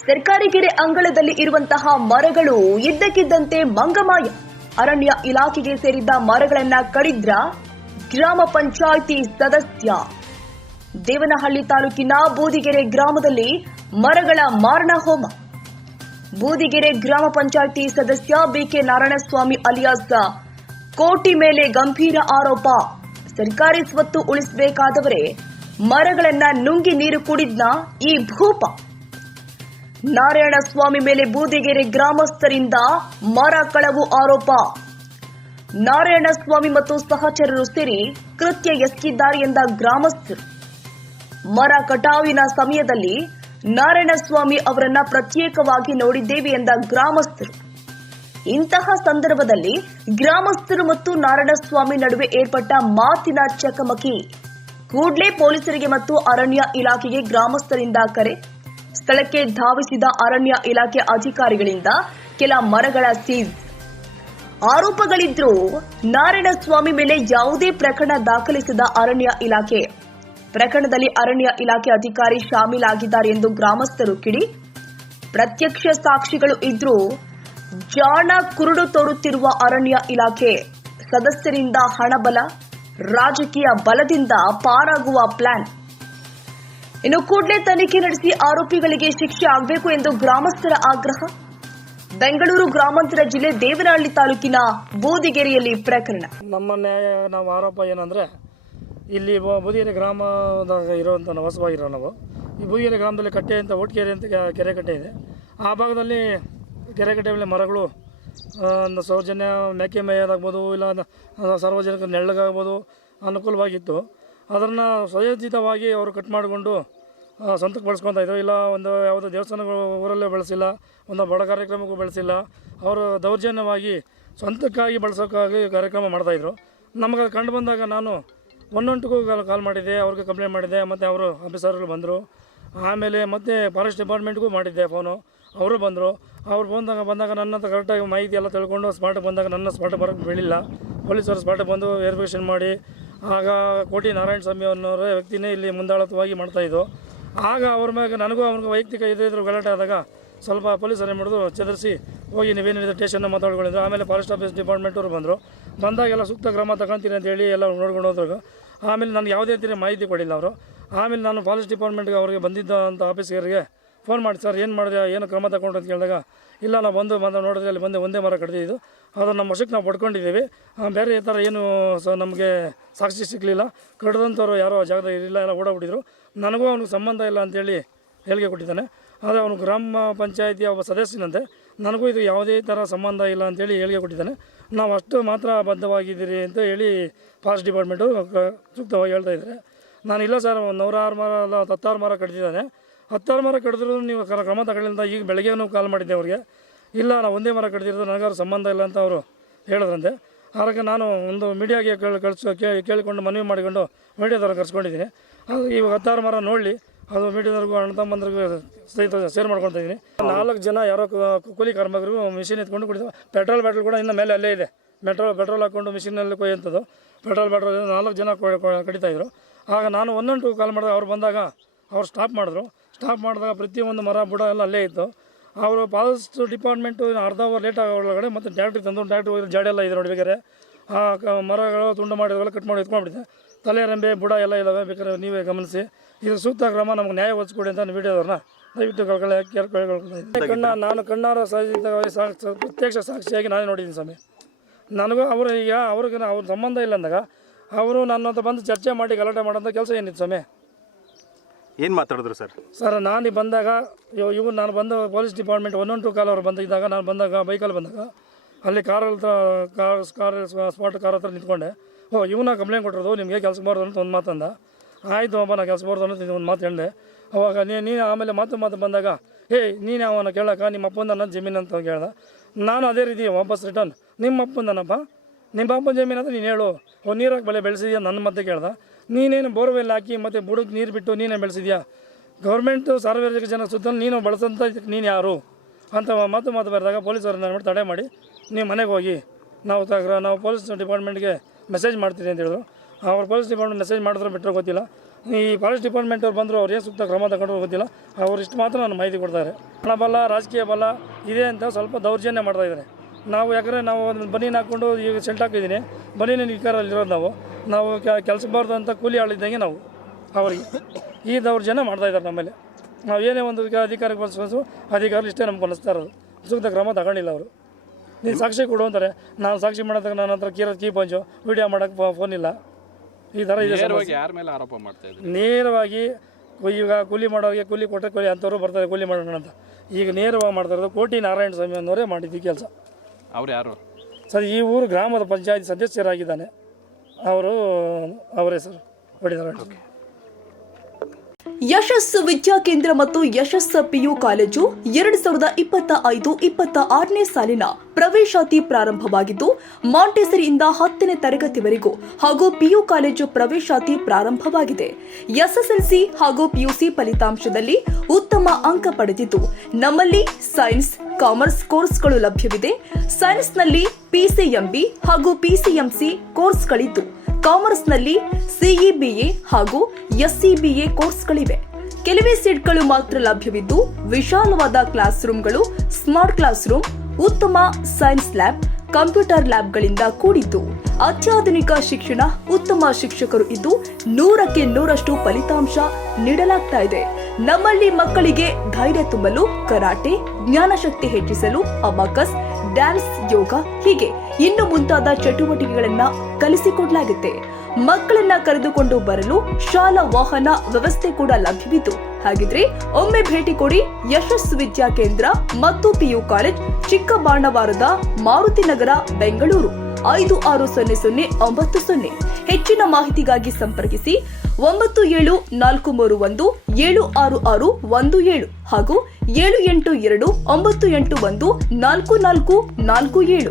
ಸರ್ಕಾರಿ ಕೆರೆ ಅಂಗಳದಲ್ಲಿ ಇರುವಂತಹ ಮರಗಳು ಇದ್ದಕ್ಕಿದ್ದಂತೆ ಮಂಗಮಾಯ. ಅರಣ್ಯ ಇಲಾಖೆಗೆ ಸೇರಿದ್ದ ಮರಗಳನ್ನ ಕಡಿದ್ರ ಗ್ರಾಮ ಪಂಚಾಯಿತಿ ಸದಸ್ಯ. ದೇವನಹಳ್ಳಿ ತಾಲೂಕಿನ ಬೂದಿಗೆರೆ ಗ್ರಾಮದಲ್ಲಿ ಮರಗಳ ಮಾರಣ ಹೋಮ. ಬೂದಿಗೆರೆ ಗ್ರಾಮ ಪಂಚಾಯಿತಿ ಸದಸ್ಯ ಬಿಕೆ ನಾರಾಯಣಸ್ವಾಮಿ ಅಲಿಯಾಸ್ ಕೋಟಿ ಮೇಲೆ ಗಂಭೀರ ಆರೋಪ. ಸರ್ಕಾರಿ ಸ್ವತ್ತು ಉಳಿಸಬೇಕಾದವರೇ ಮರಗಳನ್ನ ನುಂಗಿ ನೀರು ಕುಡಿದ್ನ ಈ ಭೂಪ. ನಾರಾಯಣಸ್ವಾಮಿ ಮೇಲೆ ಬೂದಿಗೆರೆ ಗ್ರಾಮಸ್ಥರಿಂದ ಮರ ಕಳವು ಆರೋಪ. ನಾರಾಯಣಸ್ವಾಮಿ ಮತ್ತು ಸಹಚರರು ಸೇರಿ ಕೃತ್ಯ ಎಸಗಿದ್ದಾರೆ ಎಂದ ಗ್ರಾಮಸ್ಥರು. ಮರ ಕಟಾವಿನ ಸಮಯದಲ್ಲಿ ನಾರಾಯಣಸ್ವಾಮಿ ಅವರನ್ನ ಪ್ರತ್ಯೇಕವಾಗಿ ನೋಡಿದ್ದೇವೆ ಎಂದ ಗ್ರಾಮಸ್ಥರು. ಇಂತಹ ಸಂದರ್ಭದಲ್ಲಿ ಗ್ರಾಮಸ್ಥರು ಮತ್ತು ನಾರಾಯಣಸ್ವಾಮಿ ನಡುವೆ ಏರ್ಪಟ್ಟ ಮಾತಿನ ಚಕಮಕಿ. ಕೂಡಲೇ ಪೊಲೀಸರಿಗೆ ಮತ್ತು ಅರಣ್ಯ ಇಲಾಖೆಗೆ ಗ್ರಾಮಸ್ಥರಿಂದ ಕರೆ. ಸ್ಥಳಕ್ಕೆ ಧಾವಿಸಿದ ಅರಣ್ಯ ಇಲಾಖೆ ಅಧಿಕಾರಿಗಳಿಂದ ಕೆಲ ಮರಗಳ ಸೀಸ್. ಆರೋಪಗಳಿದ್ರೂ ನಾರಾಯಣಸ್ವಾಮಿ ಮೇಲೆ ಯಾವುದೇ ಪ್ರಕರಣ ದಾಖಲಿಸಿದ ಅರಣ್ಯ ಇಲಾಖೆ. ಪ್ರಕರಣದಲ್ಲಿ ಅರಣ್ಯ ಇಲಾಖೆ ಅಧಿಕಾರಿ ಶಾಮೀಲಾಗಿದ್ದಾರೆ ಎಂದು ಗ್ರಾಮಸ್ಥರು ಕಿಡಿ. ಪ್ರತ್ಯಕ್ಷ ಸಾಕ್ಷಿಗಳು ಇದ್ರೂ ಜಾಣ ಕುರುಡು ತೋರುತ್ತಿರುವ ಅರಣ್ಯ ಇಲಾಖೆ. ಸದಸ್ಯರಿಂದ ಹಣಬಲ, ರಾಜಕೀಯ ಬಲದಿಂದ ಪಾರಾಗುವ ಪ್ಲಾನ್. ಇನ್ನು ಕೂಡಲೇ ತನಿಖೆ ನಡೆಸಿ ಆರೋಪಿಗಳಿಗೆ ಶಿಕ್ಷೆ ಆಗಬೇಕು ಎಂದು ಗ್ರಾಮಸ್ಥರ ಆಗ್ರಹ. ಬೆಂಗಳೂರು ಗ್ರಾಮಾಂತರ ಜಿಲ್ಲೆ ದೇವನಹಳ್ಳಿ ತಾಲೂಕಿನ ಬೂದಿಗೆರೆಯಲ್ಲಿ ಪ್ರಕರಣ. ನಮ್ಮ ನಾವು ಆರೋಪ ಏನಂದ್ರೆ, ಇಲ್ಲಿ ಬೂದಿಗೆರೆ ಗ್ರಾಮದಾಗ ಇರುವಂಥ ವಾಸವಾಗಿರೋ ನಾವು ಈ ಬೂದಿಗೆರೆ ಗ್ರಾಮದಲ್ಲಿ ಕಟ್ಟೆ ಅಂತ ಒಟ್ಕೆರೆ ಅಂತ ಕೆರೆ ಕಟ್ಟೆ ಇದೆ. ಆ ಭಾಗದಲ್ಲಿ ಕೆರೆ ಕಟ್ಟೆ ಮೇಲೆ ಮರಗಳು ಒಂದು ಸೌಜನ್ಯ ಮೇಕೆ ಮೇಯೋದಾಗ್ಬೋದು, ಇಲ್ಲ ಸಾರ್ವಜನಿಕ ನೆಳ್ಳಗಾಗ್ಬೋದು ಅನುಕೂಲವಾಗಿತ್ತು. ಅದನ್ನು ಸ್ವಯೋಚಿತವಾಗಿ ಅವರು ಕಟ್ ಮಾಡಿಕೊಂಡು ಸ್ವಂತಕ್ಕೆ ಬಳಸ್ಕೊತಾ ಇದ್ರು. ಇಲ್ಲ ಒಂದು ಯಾವುದೋ ದೇವಸ್ಥಾನಗಳು ಊರಲ್ಲೇ ಬೆಳೆಸಿಲ್ಲ, ಒಂದು ಬಡ ಕಾರ್ಯಕ್ರಮಕ್ಕೂ ಬೆಳೆಸಿಲ್ಲ. ಅವರು ದೌರ್ಜನ್ಯವಾಗಿ ಸ್ವಂತಕ್ಕಾಗಿ ಬಳಸೋಕ್ಕಾಗಿ ಕಾರ್ಯಕ್ರಮ ಮಾಡ್ತಾಯಿದ್ರು. ನಮಗೆ ಅದು ಕಂಡು ಬಂದಾಗ ನಾನು 112ಗೂ ಕಾಲ್ ಮಾಡಿದ್ದೆ, ಅವ್ರಿಗೆ ಕಂಪ್ಲೇಂಟ್ ಮಾಡಿದ್ದೆ. ಮತ್ತು ಅವರು ಆಫೀಸರ್ಗಳು ಬಂದರು. ಆಮೇಲೆ ಮತ್ತೆ ಫಾರೆಸ್ಟ್ ಡಿಪಾರ್ಟ್ಮೆಂಟ್ಗೂ ಮಾಡಿದ್ದೆ ಫೋನು, ಅವರು ಬಂದರು. ಅವ್ರು ಬಂದಾಗ ನನ್ನ ಹತ್ರ ಕರೆಕ್ಟಾಗಿ ಮಾಹಿತಿ ಎಲ್ಲ ತಿಳ್ಕೊಂಡು ಸ್ಪಾಟಿಗೆ ಬಂದಾಗ ನನ್ನ ಸ್ಪಾಟಿಗೆ ಬರೋಕ್ಕೆ ಬೆಳಿಲ್ಲ. ಪೊಲೀಸರು ಸ್ಪಾಟಿಗೆ ಬಂದು ವೆರಿಫಿಕೇಷನ್ ಮಾಡಿ ಆಗ ಕೋಟಿ ನಾರಾಯಣಸ್ವಾಮಿ ಅನ್ನೋರ ವ್ಯಕ್ತಿನೇ ಇಲ್ಲಿ ಮುಂದಾಳತ್ವವಾಗಿ ಮಾಡ್ತಾಯಿದ್ದು. ಆಗ ಅವ್ರ ಮೇಲೆ ನನಗೂ ಅವ್ರಿಗೂ ವೈಯಕ್ತಿಕ ಇದ್ರು ಗಲಾಟೆ ಆದಾಗ ಸ್ವಲ್ಪ ಪೊಲೀಸರು ಏನು ಮಾಡಿದ್ರು, ಚದರಿಸಿ ಹೋಗಿ ನೀವೇನಿದೆ ಸ್ಟೇಷನ್ನ ಮಾತಾಡ್ಕೊಂಡಿದ್ರು. ಆಮೇಲೆ ಫಾರೆಸ್ಟ್ ಆಫೀಸ್ ಡಿಪಾರ್ಟ್ಮೆಂಟವರು ಬಂದಾಗೆಲ್ಲ ಸೂಕ್ತ ಕ್ರಮ ತಗೊಳ್ತೀನಿ ಅಂತೇಳಿ ಎಲ್ಲ ನೋಡ್ಕೊಂಡು ಹೋದಾಗ ಆಮೇಲೆ ನನಗೆ ಯಾವುದೇ ರೀತಿ ಮಾಹಿತಿ ಕೊಡಿಲ್ಲ ಅವರು. ಆಮೇಲೆ ನಾನು ಫಾರೆಸ್ಟ್ ಡಿಪಾರ್ಟ್ಮೆಂಟ್ಗೆ ಅವರಿಗೆ ಬಂದಿದ್ದಂಥ ಆಫೀಸರ್ಗೆ ಫೋನ್ ಮಾಡಿ, ಸರ್ ಏನು ಮಾಡಿದೆ, ಏನು ಕ್ರಮ ತಗೊಂಡು ಅಂತ ಕೇಳಿದಾಗ, ಇಲ್ಲ ನಾವು ಬಂದು ನೋಡಿದ್ರೆ ಅಲ್ಲಿ ಒಂದೇ ಮರ ಕಡ್ದಿದ್ದು, ಅದನ್ನು ನಮ್ಮ ವಶಕ್ಕೆ ನಾವು ಪಡ್ಕೊಂಡಿದ್ದೀವಿ. ಬೇರೆ ಈ ಥರ ಏನು ನಮಗೆ ಸಾಕ್ಷಿ ಸಿಗಲಿಲ್ಲ, ಕಡ್ದಂಥವ್ರು ಯಾರೋ ಜಾಗದಾಗ ಇರಲಿಲ್ಲ, ಎಲ್ಲ ಓಡಾಡ್ಬಿಟ್ಟಿದ್ರು. ನನಗೂ ಅವ್ನಿಗೆ ಸಂಬಂಧ ಇಲ್ಲ ಅಂತೇಳಿ ಹೇಳಿಕೆ ಕೊಟ್ಟಿದ್ದಾನೆ. ಆದರೆ ಅವನು ಗ್ರಾಮ ಪಂಚಾಯಿತಿಯ ಒಬ್ಬ ಸದಸ್ಯನಂತೆ, ನನಗೂ ಇದು ಯಾವುದೇ ಥರ ಸಂಬಂಧ ಇಲ್ಲ ಅಂತೇಳಿ ಹೇಳಿಕೆ ಕೊಟ್ಟಿದ್ದಾನೆ. ನಾವು ಅಷ್ಟು ಮಾತ್ರ ಬದ್ಧವಾಗಿದ್ದೀರಿ ಅಂತ ಹೇಳಿ ಫಾರೆಸ್ಟ್ ಡಿಪಾರ್ಟ್ಮೆಂಟು ಸೂಕ್ತವಾಗಿ ಹೇಳ್ತಾ ಇದ್ದಾರೆ. ನಾನು ಇಲ್ಲ ಸರ್, 106 ಮರ ಅಲ್ಲ 10 ಮರ ಕಡ್ದಿದ್ದಾನೆ, 10 ಮರ ಕಡಿದ್ರು ನೀವು ಕ್ರಮ ತಗೊಳ್ಳಿಲ್ಲ. ಈಗ ಬೆಳಗ್ಗೆನೂ ಕಾಲ್ ಮಾಡಿದ್ದೆ ಅವ್ರಿಗೆ, ಇಲ್ಲ ನಾವು ಒಂದೇ ಮರ ಕಡ್ದಿರೋದು, ನನಗಾರು ಸಂಬಂಧ ಇಲ್ಲ ಅಂತ ಅವರು ಹೇಳಿದ್ರಂತೆ. ಹಾಗಾಗಿ ನಾನು ಒಂದು ಮೀಡಿಯಾಗೆ ಕೇಳಿಕೊಂಡು ಮನವಿ ಮಾಡಿಕೊಂಡು ಮೀಡಿಯಾದವ್ರು ಕರ್ಸ್ಕೊಂಡಿದ್ದೀನಿ. ಅದು ಇವಾಗ 10 ಮರ ನೋಡಲಿ, ಅದು ಮೀಡಿಯಾದವ್ರಿಗೂ ಅಣ್ಣ ತಮ್ಮಂದ್ರಿಗೂ ಸಹಿತ ಶೇರ್ ಮಾಡ್ಕೊತಾ ಇದ್ದೀನಿ. 4 ಜನ ಯಾರೋ ಕೂಲಿ ಕಾರ್ಮಿಕರಿಗೂ ಮಿಷಿನ್ ಎತ್ಕೊಂಡು ಕುಡಿತಾರೆ. ಪೆಟ್ರೋಲ್ ಬ್ಯಾಟ್ರಿ ಕೂಡ ಇನ್ನು ಮೇಲೆ ಅಲ್ಲೇ ಇದೆ. ಪೆಟ್ರೋಲ್ ಹಾಕ್ಕೊಂಡು ಮಿಷಿನಲ್ಲಿ ಕೊಯ್ಯಂಥದ್ದು ಪೆಟ್ರೋಲ್ ಬ್ಯಾಟ್ರಿ 4 ಜನ ಕಡಿತಾಯಿದ್ರು. ಆಗ ನಾನು 112 ಕಾಲ್ ಮಾಡಿದಾಗ ಅವ್ರು ಬಂದಾಗ ಅವ್ರು ಸ್ಟಾಪ್ ಮಾಡಿದಾಗ ಪ್ರತಿಯೊಂದು ಮರ ಬುಡ ಎಲ್ಲ ಅಲ್ಲೇ ಇತ್ತು. ಅವರು ಫಾರೆಸ್ಟ್ ಡಿಪಾರ್ಟ್ಮೆಂಟು ಅರ್ಧ ಅವರ್ ಲೇಟ್ ಆಗೋ ಒಳಗಡೆ ಮತ್ತು ಟ್ಯಾಕ್ಟ್ರಿ ತಂದು ಟ್ಯಾಕ್ಟ್ರಿ ಜಾಡಿ ಎಲ್ಲ ಇದೆ ನೋಡಿ. ಬೇಕಾದ್ರೆ ಆ ಮರಗಳು ತುಂಡು ಮಾಡಿದ್ರೆಲ್ಲ ಕಟ್ ಮಾಡಿ ಎತ್ಕೊಂಡ್ಬಿಟ್ಟಿದೆ. ತಲೆ ರೆಂಬೆ ಬುಡ ಎಲ್ಲ ಇದ್ದಾವೆ, ಬೇಕಾದ್ರೆ ನೀವೇ ಗಮನಿಸಿ. ಇದು ಸೂಕ್ತ ಕ್ರಮ ನಮ್ಗೆ ನ್ಯಾಯ ಒದಗಿಸ್ಕೊಡಿ ಅಂತ ವೀಡಿಯೋದವ್ರನ್ನ ದಯವಿಟ್ಟು ಕೇಳ್ಕೊಳ್ತಾ ನಾನು ಕಣ್ಣಾರ ಪ್ರತ್ಯಕ್ಷ ಸಾಕ್ಷಿಯಾಗಿ ನಾನೇ ನೋಡಿದ್ದೀನಿ ಸ್ವಾಮಿ. ನನಗೂ ಅವರು ಈಗ ಅವ್ರಿಗೆ ಅವ್ರ ಸಂಬಂಧ ಇಲ್ಲ ಅಂದಾಗ ಅವರು ನನ್ನ ಹತ್ರ ಬಂದು ಚರ್ಚೆ ಮಾಡಿ ಗಲಾಟೆ ಮಾಡೋಂಥ ಕೆಲಸ ಏನಿತ್ತು ಸ್ವಾಮಿ? ಏನು ಮಾತಾಡಿದ್ರು ಸರ್? ನಾನು ಬಂದಾಗ ನಾನು ಬಂದು ಪೊಲೀಸ್ ಡಿಪಾರ್ಟ್ಮೆಂಟ್ 112 ಕಾಲ್ ಅವ್ರು ಬಂದಿದ್ದಾಗ, ನಾನು ಬಂದಾಗ ಬೈಕಲ್ಲಿ ಬಂದಾಗ ಅಲ್ಲಿ ಕಾರ್ ಸ್ಪಾಟ್ ಕಾರ್ ಹತ್ರ ನಿಂತ್ಕೊಂಡೆ. ಇವನ ಕಂಪ್ಲೇಂಟ್ ಕೊಟ್ಟಿರೋದು, ನಿಮಗೆ ಕೆಲಸ ಬಾರ್ದು ಅಂತ ಒಂದು ಮಾತಂದ. ಆಯಿತು ಅಪ್ಪ, ನಾನು ಕೆಲಸ ಬಾರ್ದು ಅಂತ ಒಂದು ಮಾತು ಹೇಳಿದೆ. ಅವಾಗ ನೀನು ಆಮೇಲೆ ಮಾತು ಬಂದಾಗ, ನೀನು ಅವನ ಕೇಳಕ್ಕ ನಿಮ್ಮ ಅಪ್ಪಂದ ನನ್ನ ಜಮೀನು ಅಂತ ಕೇಳ್ದೆ. ನಾನು ಅದೇ ರೀತಿ ವಾಪಸ್ ರಿಟರ್ನ್, ನಿಮ್ಮ ಅಪ್ಪಂದನಪ್ಪ, ನಿಮ್ಮ ಅಪ್ಪನ ಜಮೀನು ಅಂತ ನೀನು ಹೇಳು, ನೀರಾಗಿ ಬೆಳೆ ಬೆಳೆಸಿದ್ಯಾ ನನ್ನ ಮತ್ತೆ ಕೇಳ್ದೆ. ನೀನೇನು ಬೋರ್ವೆಲ್ ಹಾಕಿ ಮತ್ತು ಬುಡಕ್ಕೆ ನೀರು ಬಿಟ್ಟು ನೀನೇ ಬೆಳೆಸಿದ್ಯಾ? ಗೌರ್ಮೆಂಟು ಸಾರ್ವಜನಿಕ ಜನ ಸುತ್ತ ನೀನು ಬಳಸೋಂಥ ನೀನು ಯಾರು ಅಂತ ಮಾತು ಬರೆದಾಗ ಪೊಲೀಸರನ್ನ ತಡೆ ಮಾಡಿ, ನೀವು ಮನೆಗೆ ಹೋಗಿ ನಾವು ಪೊಲೀಸ್ ಡಿಪಾರ್ಟ್ಮೆಂಟ್ಗೆ ಮೆಸೇಜ್ ಮಾಡ್ತೀರಿ ಅಂತ ಹೇಳಿದ್ರು. ಅವ್ರು ಪೊಲೀಸ್ ಡಿಪಾರ್ಟ್ಮೆಂಟ್ ಮೆಸೇಜ್ ಮಾಡಿದ್ರು ಬಿಟ್ಟರೆ ಗೊತ್ತಿಲ್ಲ. ಈ ಫಾರೆಸ್ಟ್ ಡಿಪಾರ್ಟ್ಮೆಂಟ್ ಅವ್ರು ಬಂದರು, ಅವ್ರು ಏನು ಸೂಕ್ತ ಕ್ರಮ ತಗೊಂಡ್ರು ಗೊತ್ತಿಲ್ಲ. ಅವ್ರು ಇಷ್ಟು ಮಾತ್ರ ನಾನು ಮಾಹಿತಿ ಕೊಡ್ತಾರೆ. ಹಣ ಬಲ, ರಾಜಕೀಯ ಬಲ ಇದೆ ಅಂತ ಸ್ವಲ್ಪ ದೌರ್ಜನ್ಯ ಮಾಡ್ತಾ ಇದ್ದಾರೆ. ನಾವು ಯಾಕಂದರೆ ನಾವು ಒಂದು ಬನೀನು ಹಾಕ್ಕೊಂಡು ಈಗ ಸೆಲ್ಟ್ ಹಾಕಿದ್ದೀನಿ, ಬನೀನು ನಿಕಾರಲ್ಲಿರೋದು ನಾವು ಕೆಲಸಬಾರ್ದು ಅಂತ ಕೂಲಿ ಆಳಿದ್ದಂಗೆ ನಾವು ಅವರಿಗೆ ಈ ದೌರ್ಜನ್ಯ ಮಾಡ್ತಾಯಿದ್ದಾರೆ ನಮ್ಮ ಮೇಲೆ. ನಾವು ಏನೇ ಒಂದು ಅಧಿಕಾರಕ್ಕೆ ಬಳಸೋ ಅಧಿಕಾರಿ ಇಷ್ಟೇ ನಮ್ಗೆ ಅನಿಸ್ತಾ ಇರೋದು. ಸೂಕ್ತ ಕ್ರಮ ತಗೊಂಡಿಲ್ಲ ಅವರು. ನೀನು ಸಾಕ್ಷಿ ಕೊಡು ಅಂತಾರೆ. ನಾನು ಸಾಕ್ಷಿ ಮಾಡೋದಾಗ ನನ್ನ ಹತ್ರ ಕೀ ಪಂಚು ವಿಡಿಯೋ ಮಾಡೋಕ್ಕೆ ಫೋನ್ ಇಲ್ಲ. ಈ ಥರ ಇದೆ. ಯಾರ ಮೇಲೆ ಆರೋಪ ಮಾಡ್ತಾ ಇದ್ದಾರೆ? ನೇರವಾಗಿ ಈಗ ಕೂಲಿ ಮಾಡೋರಿಗೆ ಕೂಲಿ ಕೊಟ್ಟರೆ ಕೂಲಿ ಅಂಥವ್ರು ಬರ್ತಾರೆ ಕೂಲಿ ಮಾಡೋಣ ಅಂತ. ಈಗ ನೇರವಾಗಿ ಮಾಡ್ತಾ ಇರೋದು ಕೋಟಿ ನಾರಾಯಣ ಸ್ವಾಮಿ ಅನ್ನೋರೇ ಮಾಡಿದ್ದು ಈ ಕೆಲಸ. ಅವ್ರು ಯಾರು ಸರ್? ಈ ಊರು ಗ್ರಾಮದ ಪಂಚಾಯತ್ ಸದಸ್ಯರಾಗಿದ್ದಾನೆ ಅವರೇ ಸರ್ ಹೊಡಿದಾರೆ. ಯಶಸ್ಸು ವಿದ್ಯಾಕೇಂದ್ರ ಮತ್ತು ಯಶಸ್ಸು ಪಿಯು ಕಾಲೇಜು 2025-26ನೇ ಸಾಲಿನ ಪ್ರವೇಶಾತಿ ಪ್ರಾರಂಭವಾಗಿದ್ದು, ಮಾಂಟೆಸರಿಯಿಂದ 10ನೇ ತರಗತಿವರೆಗೂ ಹಾಗೂ ಪಿಯು ಕಾಲೇಜು ಪ್ರವೇಶಾತಿ ಪ್ರಾರಂಭವಾಗಿದೆ. ಎಸ್ಎಸ್ಎಲ್ಸಿ ಹಾಗೂ ಪಿಯುಸಿ ಫಲಿತಾಂಶದಲ್ಲಿ ಉತ್ತಮ ಅಂಕ ಪಡೆದಿದ್ದು, ನಮ್ಮಲ್ಲಿ ಸೈನ್ಸ್, ಕಾಮರ್ಸ್ ಕೋರ್ಸ್ಗಳು ಲಭ್ಯವಿದೆ. ಸೈನ್ಸ್ನಲ್ಲಿ ಪಿಸಿಎಂಬಿ ಹಾಗೂ ಪಿಸಿಎಂಸಿ ಕೋರ್ಸ್ಗಳಿದ್ದು, ಕಾಮರ್ಸ್ನಲ್ಲಿ ಸಿಇಬಿಎ ಹಾಗೂ ಎಸ್ಸಿಬಿಎ ಕೋರ್ಸ್ಗಳಿವೆ. ಕೆಲವೇ ಸೀಟ್ಗಳು ಮಾತ್ರ ಲಭ್ಯವಿದ್ದು, ವಿಶಾಲವಾದ ಕ್ಲಾಸ್ ರೂಮ್ಗಳು, ಸ್ಮಾರ್ಟ್ ಕ್ಲಾಸ್ ರೂಮ್, ಉತ್ತಮ ಸೈನ್ಸ್ ಲ್ಯಾಬ್, ಕಂಪ್ಯೂಟರ್ ಲ್ಯಾಬ್ಗಳಿಂದ ಕೂಡಿದ್ದು, ಅತ್ಯಾಧುನಿಕ ಶಿಕ್ಷಣ, ಉತ್ತಮ ಶಿಕ್ಷಕರು ಇದ್ದು 100ಕ್ಕೆ 100ರಷ್ಟು ಫಲಿತಾಂಶ ನೀಡಲಾಗ್ತಾ ಇದೆ. ನಮ್ಮಲ್ಲಿ ಮಕ್ಕಳಿಗೆ ಧೈರ್ಯ ತುಂಬಲು ಕರಾಟೆ, ಜ್ಞಾನಶಕ್ತಿ ಹೆಚ್ಚಿಸಲು ಅಬಾಕಸ್, ಡ್ಯಾನ್ಸ್, ಯೋಗ ಹೀಗೆ ಇನ್ನು ಮುಂತಾದ ಚಟುವಟಿಕೆಗಳನ್ನ ಕಲಿಸಿಕೊಡಲಾಗುತ್ತೆ. ಮಕ್ಕಳನ್ನ ಕರೆದುಕೊಂಡು ಬರಲು ಶಾಲಾ ವಾಹನ ವ್ಯವಸ್ಥೆ ಕೂಡ ಲಭ್ಯವಿದ್ದು, ಹಾಗಿದ್ರೆ ಒಮ್ಮೆ ಭೇಟಿ ಕೊಡಿ. ಯಶಸ್ಸು ವಿದ್ಯಾಕೇಂದ್ರ ಮತ್ತು ಪಿಯು ಕಾಲೇಜ್, ಚಿಕ್ಕಬಾಣವಾರದ, ಮಾರುತಿ ನಗರ, ಬೆಂಗಳೂರು 560090. ಹೆಚ್ಚಿನ ಮಾಹಿತಿಗಾಗಿ ಸಂಪರ್ಕಿಸಿ 9743176617 ಹಾಗೂ 78298814447.